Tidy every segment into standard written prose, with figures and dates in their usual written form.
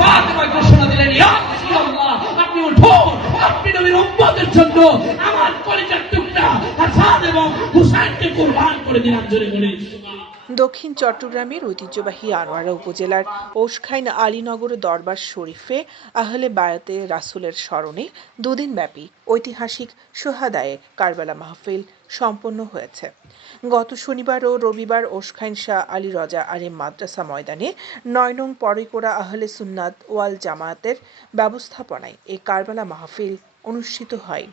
ফাতেমা ঘোষণা দিলেন, ইয়া রাসূলুল্লাহ, আপনি উঠুন, আপনি নবীর উম্মতের জন্য আমার কলিজার টুকরা হাসান এবং হুসাইনকে কুরবান করে দিলাম। জোরে বলে দক্ষিণ চট্টগ্রামের ঐতিহ্যবাহী আনোয়ারা উপজেলার ওশখাইন আলীনগর দরবার শরীফে আহলে বায়াতে রাসূলের স্মরণে দুদিনব্যাপী ঐতিহাসিক সোহাদায়ে কারবালা মাহফিল সম্পন্ন হয়েছে। গত শনিবার ও রবিবার ওশখাইন শাহ আলী রজা আলিম মাদ্রাসা ময়দানে ৯ নং পরিকোড়া আহলে সুন্নাত ওয়াল জামায়াতের ব্যবস্থাপনায় এই কারবালা মাহফিল অনুষ্ঠিত হয়।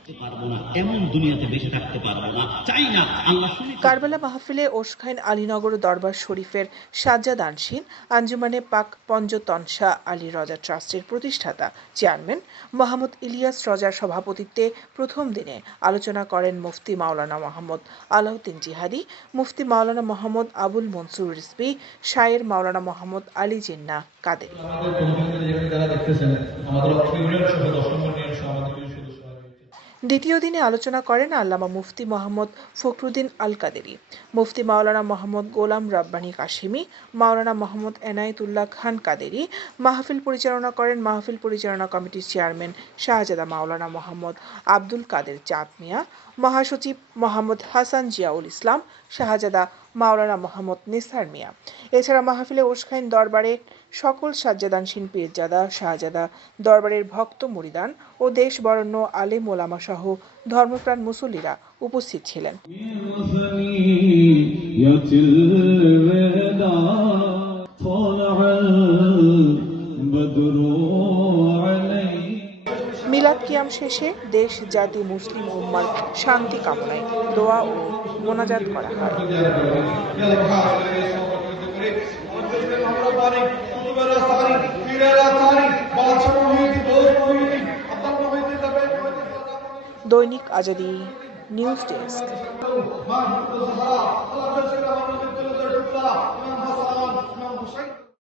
কারবালা মাহফিলে ওশখাইন আলীনগর দরবার শরীফের সাজ্জাদানশীন আঞ্জুমানে পাক পঞ্জতনশা আলী রজা ট্রাস্টের প্রতিষ্ঠাতা চেয়ারম্যান মোহাম্মদ ইলিয়াস রজার সভাপতিত্বে প্রথম দিনে আলোচনা করেন মুফতি মাওলানা মোহাম্মদ আলাউদ্দিন জিহাদি, মুফতি মাওলানা মোহাম্মদ আবুল মনসুর রিজভী, শায়ের মাওলানা মোহাম্মদ আলী জিন্না কাদেরী। দ্বিতীয় দিনে আলোচনা করেন আল্লামা মুফতি মোহাম্মদ ফখরুদ্দিন আল কাদেরী, মুফতি মাওলানা মোহাম্মদ গোলাম রাব্বানী কাশিমি, মাওলানা মোহাম্মদ এনায়েতুল্লাহ খান কাদেরী। মাহফিল পরিচালনা করেন মাহফিল পরিচালনা কমিটির চেয়ারম্যান শাহজাদা মাওলানা মোহাম্মদ আব্দুল কাদের চাঁদ মিয়া, মহাসচিব মোহাম্মদ হাসান জিয়াউল ইসলাম, শাহজাদা মাওলানা মোহাম্মদ নিসার মিয়া। এছাড়া মাহফিলে ওশখাইন দরবারের সকল সাজ্জাদানশীন পীরজাদা, শাহজাদা, দরবারের ভক্ত মুরিদান ও দেশ বরেণ্য আলেম ওলামা সহ ধর্মপ্রাণ মুসল্লিরা উপস্থিত ছিলেন। মিলাদ কিয়াম শেষে দেশ, জাতি, মুসলিম উম্মার শান্তি কামনায় দোয়া ও মোনাজাত করা হয়। দৈনিক আজাদী নিউজ ডেস্ক।